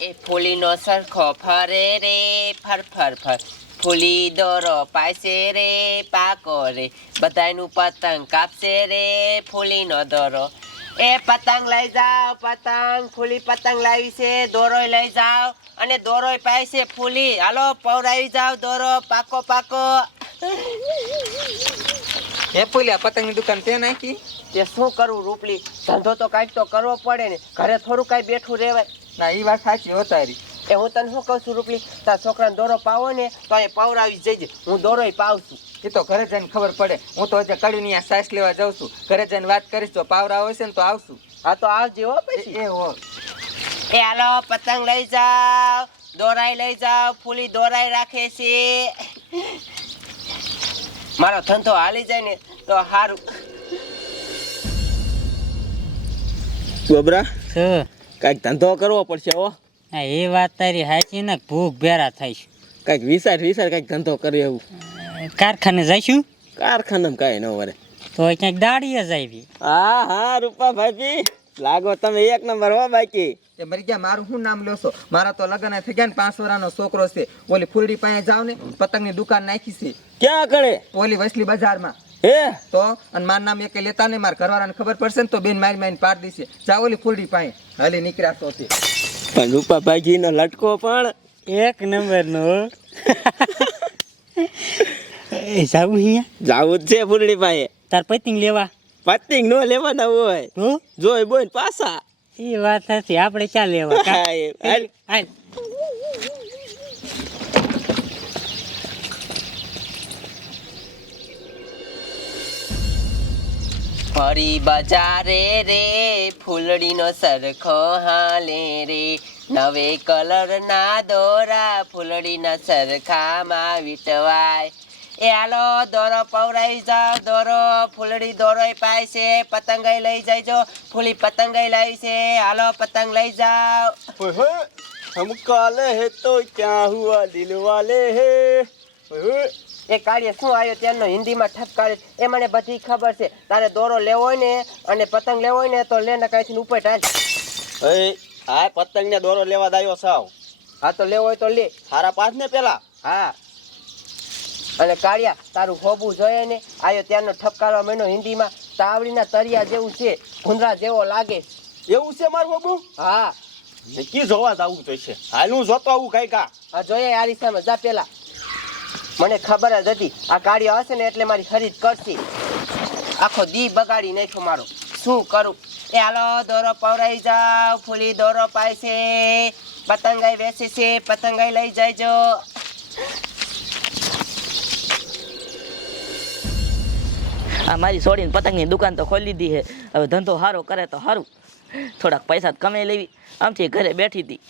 એ ફૂલીનો સરખો ફરે રે ફર ફર ફર. ફૂલી દોરો પાયસે રે પાકો રે. બધાયનું પતંગ કાપશે રે ફૂલીનો દોરો. એ પતંગ લઈ જાઓ પતંગ. ફૂલી પતંગ લાવી છે દોરોય લઈ જાઓ. અને દોરોય પાય છે ફૂલી. હાલો પૌરાવી જાઓ દોરો પાકો પાકો. એ ફૂલ્યા પતંગની દુકાન તે નાખી? તે શું કરવું રૂપલી? ધંધો તો કાંઈક તો કરવો પડે ને. ઘરે થોડું કાંઈ બેઠું રહેવાય. ના એ વાત સાચી હો તારી. એ હું તને શું કહું છું રૂપલી? તારા છોકરાને દોરો પાવો ને તો એ પવરાવી જઈજે હું દોરોય પાવ છું. એ તો ઘરે જઈને ખબર પડે. હું તો હજે કડીની આ સાસ લેવા જાઉં છું. ઘરે જઈને વાત કરીશ તો પાવરા હોય છે ને તો આવશું. હા તો આવજે હો પછી. એ હો. એ હાલો પતંગ લઈ જાઓ દોરાઈ લઈ જાઓ ફૂલી દોરાઈ રાખે છે. મારો ધંધો હાલી જાય ને તો સારું ગોબરા? શું કાંઈક ધંધો કરવો પડશે હો. હા એ વાત તારી સાચી ને ભૂખ ભેરા થાય છે કાંઈક વિચાર વિચાર કાંઈક ધંધો કર્યો એવું. કારખાને જઈશું? કારખાનામાં કાંઈ ન વરે. તો ક્યાંક દાડીએ જાવી હા હા રૂપા ભાભી લાગો તમે એક નંબર હો બાકી. એ મરી ગયા મારું શું નામ લેશો મારા તો લગ્ન થઈ ગયા ને પાંચ વરાનો છોકરો છે. ઓલી ફૂલડી પાસે જાવ ને પતંગની દુકાન નાખી છે. ક્યાં કરે? ઓલી વસલી બજારમાં. હે? તો અને માર નામ એક લેતા નહીં મારા ઘરવાળાને ખબર પડશે ને તો બેન મારી મારીને પાડી દેશે. ચાવલી ફૂલડી પાસે. હાલી નીકળ્યા તો તે. પણ રૂપા ભાઈ નો લટકો પણ એક નંબરનો એ જાવું અહીંયા? જાવું જ છે ફૂલડી પાસે. તાર પતિંગ લેવા? પતિંગ નો લેવાના હોય. જોઈ બોય ને પાછા. એ વાત સાચી આપણે ક્યાં લેવા? હાલ. હાલ. ફરી બજારે રે, ફૂલડીનો સરખો હાલે રે. નવે કલરના દોરા ફૂલડીના સરખામાં વીટવાય. એ હાલો, દોરો પવરાઈ જાવ, દોરો. ફૂલડી દોરોય પાય છે પતંગઈ લઈ જઈજો ફૂલી પતંગઈ લાવી છે. હાલો, પતંગ લઈ જાઓ હમ કાલે હે તો ક્યાં હુઆ દિલ વાલે હે એ કાળીએ શું આવ્યો ત્યાંનો હિન્દીમાં ઠપકારે એ મને બધી ખબર છે. તારે દોરો લેવો હોય ને અને પતંગ લેવો હોય ને તો લે ને કાંઈથી ઉપર ટાળ હા પતંગ ને દોરો લેવા દાયો સાવ. હા તો લેવો હોય તો લે. હારા પાંચ ને પેલા? હા. અને કાળિયા તારું હોબું જોઈએ ને. આયો ત્યાંનો ઠપકારવા મહિનો હિન્દીમાં. તાવડીના તરિયા જેવું છે. ભૂંદરા જેવો લાગે. એવું છે મારું હોબું? હા. કી જોવા જાવું જોઈશે. હાલ હું જોતો આવું કઈ કા. આ જોઈએ આરી સામે જા પેલા. મને ખબર જ હતી. આ કાળિયો હશે ને એટલે મારી ખરીદ કરશે. આખો દી બગાડી નાખ્યો મારો. શું કરું? એ હાલો દોરો પવરાઈ જાવ ફૂલી દોરો પાય છે. પતંગાઈ વેચે છે પતંગાઈ લઈ જાયજો. આ મારી છોડીને પતંગની દુકાન તો ખોલી દીધી છે. હવે ધંધો સારો કરે તો સારું થોડાક પૈસા તો કમાઈ લેવી. આમથી ઘરે બેઠી હતી.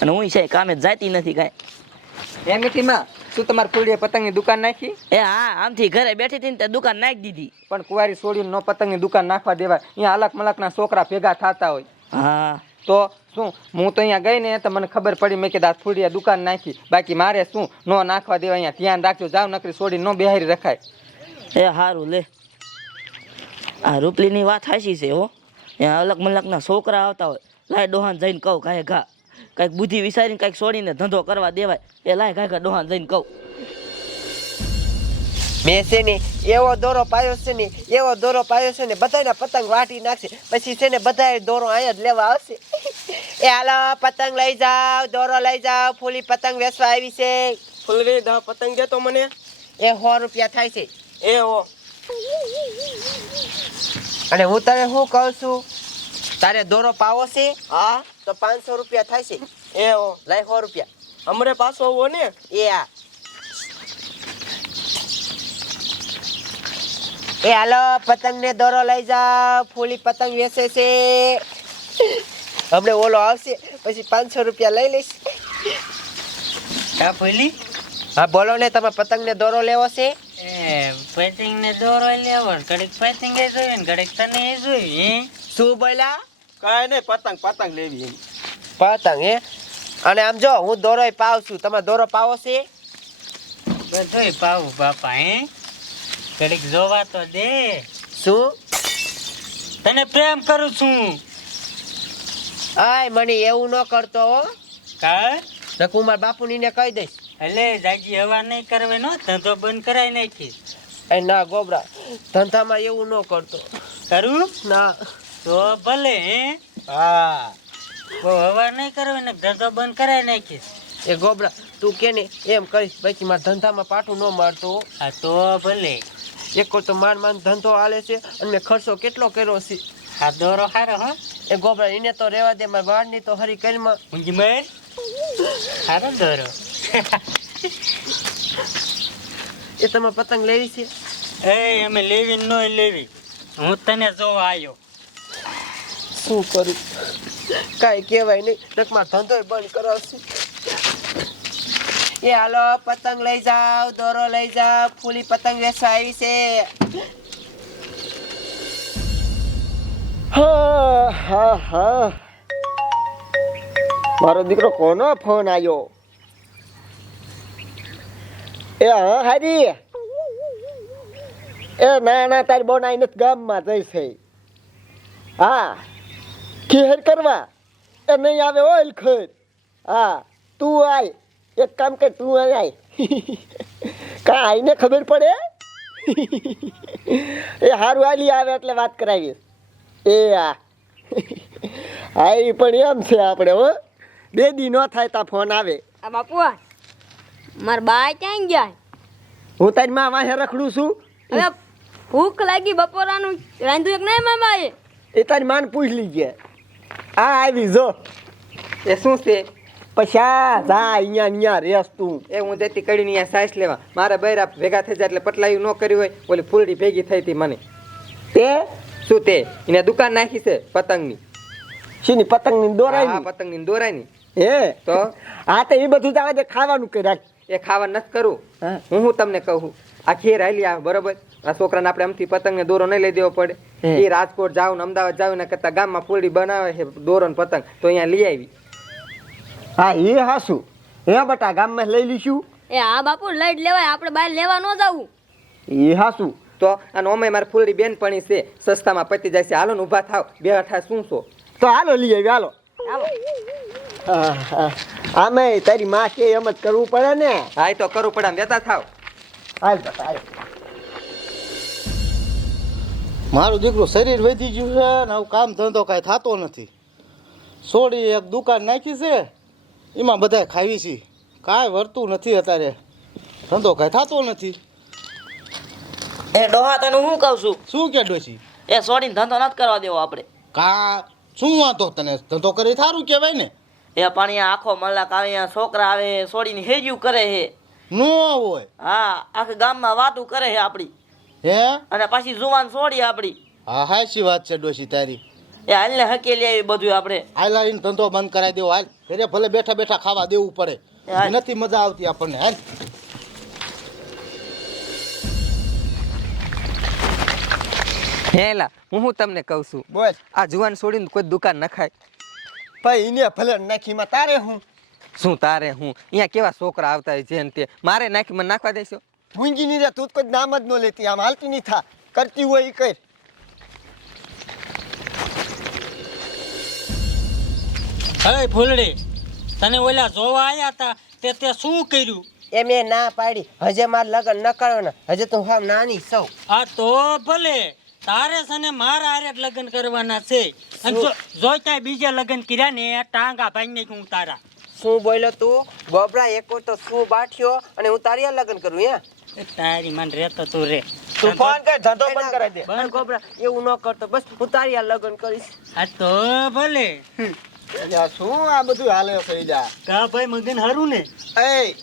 અને હું છે કામે જાતી નથી કાંઈ. એમ મીઠીમાં શું તમારે ફૂલડીએ પતંગની દુકાન નાખી? એ હા આમથી ઘરે બેઠી હતી ને દુકાન નાખી દીધી. પણ કુંવારી છોડીને નો પતંગની દુકાન નાખવા દેવાય અહીંયા અલગ મલકના છોકરા ભેગા થતા હોય. હા. તો શું હું તો અહીંયા ગઈ ને તો મને ખબર પડી મેં કીધું આ ફૂડિયા દુકાન નાખી. બાકી મારે શું નો નાખવા દેવા અહીંયા ધ્યાન રાખજો. જાવ નકરી છોડી નો બેહારી રખાય. એ સારું લે. આ રૂપલીની વાત હાસી છે હો. અહીંયા અલગ મલકના છોકરા આવતા હોય. લાય ડોહાન જઈને કહું કાંઈ ઘા. કાંઈક બુદ્ધિ વિચારીને કાંઈક છોડીને ધંધો કરવા દેવાય. એ લાય કાંઈ ડોહાન જઈને કહું. મેં છે ને એવો દોરો પાયો છે ને એવો દોરો પાયો છે ને બધાના પતંગ વાટી નાખશે. પછી છે ને બધા દોરો અહીંયા જ લેવા આવશે. એ હાલો પતંગ લઈ જાઓ દોરો લઈ જાઓ ફૂલી પતંગ વેચવા આવી છે. ફૂલરી દહ પતંગ દેતો મને. એ સો રૂપિયા થાય છે. એ હો. અને હું તને શું કહું છું? તારે દોરો પાવો છે? હા. તો પાંચસો રૂપિયા થાય છે. એ હો સો રૂપિયા. અમરે પાછો હોવો ને. એ આ. એ હાલો પતંગ ને દોરો લઈ જાઓ. ફૂલી પતંગ વેચે છે. હમણે ઓલો આવશે પછી પાંચસો રૂપિયા લઈ લઈશ. હા ફૂલી? હા બોલો ને તમે પતંગ ને દોરો લેવો છે? એ પતંગ ને દોરો લેવો ઘડીક પતંગ એ જોયું ને ઘડીક તને એ જોયું હે? શું બોલ્યા? કાંઈ નહીં પતંગ પતંગ લેવી પતંગ હે? અને આમ જો હું દોરો પાવ છું. તમે દોરો પાવો છે? બધોય પાવું બાપા હે? ઘડીક જોવા તો દે. શું? તને પ્રેમ કરું છું. આય મને એવું ન કરતો હો. કા? નકુ મારા બાપુની ને કહી દઈશ. એટલે જાજી હવા નહીં કરવાનો ધંધો બંધ કરાવી નાખી એ ના ગોબરા ધંધામાં એવું ન કરતો. કરું? ના. તો ભલે હે? હા. બહુ હવા નહીં કરવાની ધંધો બંધ કરાવી નાખી એ ગોબરા તું કે ને એમ કરીશ પછી મારા ધંધામાં પાટું ન મારતો હા. તો ભલે. એક તો માંડ માંડ ધંધો હાલે છે અને મેં ખર્ચો કેટલો કર્યો છે. આ દોરો હારો હો. એ ગોબરા એને તો રેવા દે મારા વાળની તો હરી કરીમાં ઊંઘી મેર. હારો દોરો. એ તમે પતંગ લેવી છે? એ અમે લેવી ન લેવી. હું તને જોવા આવ્યો શું કરું? કાંઈ કહેવાય નહીં. નક મારો ધંધો બંધ કરાવશું. એ હાલો, પતંગ લઈ જાવ દોરો લઈ જાવ ફૂલી પતંગ વેચવા આવી છે. હા હા હા. મારો દીકરો કોનો ફોન આવ્યો એ, હા, હારી. એ, ના ના, તારી બોન આઈને ગામમાં, જઈશ હા. ખેર કરવા. એ નહીં આવે ઓઇલ ખર. હા તું આય. એક કામ કર તું આય આય. કા આઈને ખબર પડે? એ હારું આલી આવે એટલે વાત કરાવી એ આ. હા એ પણ એમ છે આપણે હો. બે દી ન થાય તા ફોન આવે. આ બાપુ માર બાય ક્યાં ગયા હું તારી માં વાહે રખડું છું. ભૂખ લાગી બપોરાનું. રાંધ્યું એક નહીં મામા એ એ તારી માન પૂછ લીજે. આ આવી જો. એ શું છે? પછી આ જા અહીંયા અહીંયા રેસ તું. એ હું જતી કરીને અહીંયા સાઈસ લેવા. મારા બૈરા ભેગા થઈ જાય એટલે પટલાયું ન કર્યું હોય ઓલી ફૂલડી ભેગી થઈ હતી મને. તે? શું તે? એને દુકાન નાખી છે પતંગની. શીની પતંગની હા પતંગની દોરાયની હે? તો? હા તો એ બધું જવા દે ખાવાનું કઈ રાખ એ ખાવા નથી કરું. હું. હું તમને કહું? આ ખીર હાલી આવે બરોબર? આ છોકરાને આપણે આમથી પતંગને દોરો નહીં લઈ દેવો પડે. એ. રાજકોટ જાવ ને અમદાવાદ જાવ ને કરતા ગામમાં ફૂલડી બનાવે છે દોરો ને પતંગ તો અહીંયા લઈ આવી. હા એ હાસું. એ બટા ગામમાં લઈ લઈશું એ હા બાપુ લઈ લેવાય આપણે બહાર લેવા ન જવું એ હાસું. તો અને ઓમે મારે ફૂલડી બેનપણી છે સસ્તામાં પતી જાય છે. હાલો ને ઊભા થાવ. બે અઠા શું છો? તો હાલો લઈ આવી હાલો. ચાલો હા, હા. આમે તારી માં કે એમ જ કરવું પડે ને? હા એ તો કરવું પડે આમ વેતા થાવ. હાલ બટા હાલ. મારું દીકરું શરીર વધી ગયું છે ને આવું કામ ધંધો કાંઈ થતો નથી. સોડી એક દુકાન નાખી છે એમાં બધાય ખાવી છે. કાંઈ વર્તું નથી અત્યારે. ધંધો કાંઈ થતો નથી. એ ડોહા તને હું કહું છું? શું કે ડોસી એ છોડીને ધંધો નથી કરવા દેવો આપણે. કા શું વાંધો તને? ધંધો કરી સારું કહેવાય ને? એ પાણી આખો મલાક આવે છોકરા આવે છોડીને હેજ્યું કરે છે ન હોય. હા આખા ગામમાં વાતું કરે છે આપણી. હે? અને પાછી જુવાન છોડી આપણી હા હાચી વાત છે ડોશી તારી. એ હાલને હકેલી આવી બધું આપણે. હાલ આવીને ધંધો બંધ કરાવી દેવો. હાલ ઘરે ભલે બેઠા બેઠા ખાવા દેવું પડે. હાલ. નથી મજા આવતી આપણને. હાલ. હેલા હું હું તમને કહું છું. બોલ. આ જુવાન છોડીને કોઈ દુકાન નખાય ભાઈ એને ભલે નાખીમાં તારે હું? શું તારે હું? અહીંયા કેવા છોકરા આવતા હોય છે તે? મારે નાખીમાં નાખવા દેશો? ભૂંગી નહીં તું કોઈ નામ જ ન લેતી આમ હાલતી નહીં થા. કરતી હોય એ કર. હવે ફૂલડી તને ઓલા જોવા આવ્યા હતા તે તે શું કર્યું? એ મેં ના પાડી. હજે મારે લગ્ન ન કરવાના. હજે તો હું નાની સૌ આ તો ભલે તારે સને મારા આરે લગ્ન કરવાના છે. અને જો જો ક્યાંય બીજા લગ્ન કર્યા ને ટાંગા ભાઈ નાખ્યું હું તારા. શું બોલ્યો તું? ગોબરા એક તો શું બાઠ્યો? અને હું તારી લગ્ન કરું યા એ તારી મને રહેતો તું રે. તું ફોન કર ધંધો બંધ કરાવી દે. બંધ ગોબરા એવું ન કરતો. બસ હું તારી આ લગન કરીશ. આ તો ભલે. શું આ બધું હાલે થઈ જા કા ભાઈ મગન હારું ને. એ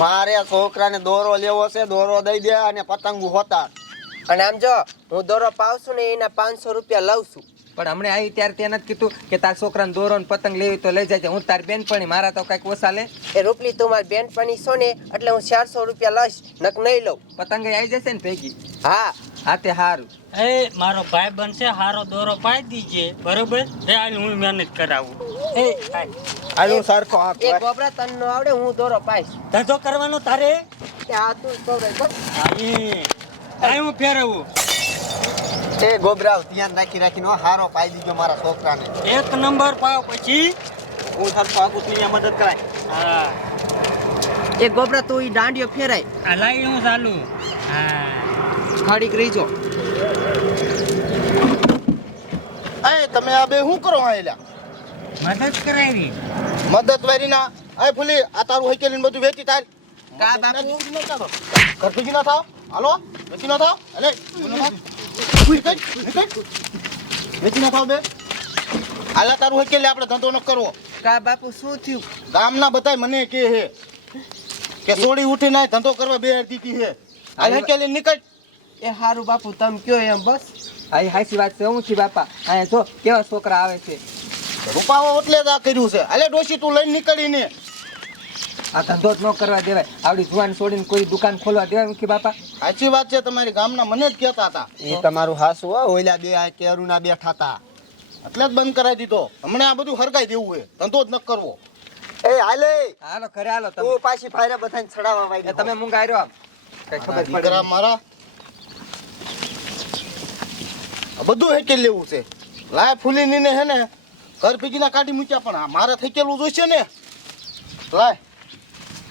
મારે છોકરાને દોરો લેવો છે દોરો દઈ દે અને પતંગ હોતા. અને આમ જો હું દોરો પાવશું ને એના પાંચસો રૂપિયા લઉં છું. પણ હમણાં આવી ત્યારે તે નથી કીધું કે તાર છોકરાને દોરો ને પતંગ લેવી તો લઈ જાય હું તાર બેનપણી મારા તો કાંઈક ઓછા લે. એ રૂપલી તું મારી બેનપણી છો ને એટલે હું ચારસો રૂપિયા લઈશ નક નહીં લઉં. પતંગ આવી જશે ને ભેગી? હા. હા તે સારું એ મારો ભાઈ બનશે હારો દોરો પાઈ દીજે. બરોબર? એ હાલ હું મહેનત કરાવું. એ હાલ. હું સરખો હાથ એ ગોબરા તને નો આવડે હું દોરો પાઈશ ધંધો કરવાનો તારે? કે આ તું ગોબરા હા, આ હું ફેરવું? એ ગોબરાવ ધ્યાન રાખી રાખીને હારો પાઈ દીજો મારા છોકરાને. એક નંબર પાવ પછી હું થતો આગું તું અહીંયા મદદ કરાય. હા. એ ગોબરા તું ઈ દાંડિયો ફેરાય. આ લાઈ હું ચાલુ. હા. ખાડીક રહીજો. એ તમે આ બે શું કરો આયેલા મદદ કરાવી. મદદ વારીના એ ફૂલી આ તારું હૈકેલીને બધું વેચી તાર. કા બાપુ? ઘર ભેગી ના થાવ. હાલો વેચી ના થાવ. અલે. વેચી ના થાવ બે હાલા તારું હૈકેલી આપણે ધંધો ન કરવો. કા બાપુ શું થયું? ગામના બધાય મને કે હે કે સોડી ઉઠીને આ ધંધો કરવા બે દીધી હે આ હૈકેલી નીકળ. એ હારું બાપુ તમે કયો એમ બસ? આ હાચી વાત છે હું છી બાપા. અહીંયા જો કેવા છોકરા આવે છે. રૂપાવો એટલે જ આ કર્યું છે. અલે ડોશી તું લઈને નીકળીને. આ ધંધો જ ન કરવા દેવાય. આવડી જુવાન છોડીને કોઈ દુકાન ખોલવા દેવાય કે બાપા? સાચી વાત છે તમારી ગામના મને જ કહેતા હતા. એ તમારું હાસુ હો ઓલા બે આ કેરુના બેઠા હતા. એટલે જ બંધ કરાવી દીધો. હમણાં આ બધું હરગાઈ દેવું છે ધંધો જ ન કરવો. એ હાલે. હાલો ઘરે હાલો તમે. તું પાછી ફાયરે બધાને ચડાવવા એ તમે મૂંગા આવ્યો આમ. કઈ ખબર પડે. મારા. બધું હેકેલ લેવું છે. લાય ફૂલી ને હે ને ઘર ભેગીના કાઢી મૂક્યા પણ આ મારે થઈ ગયેલું જોઈશે ને? લાય.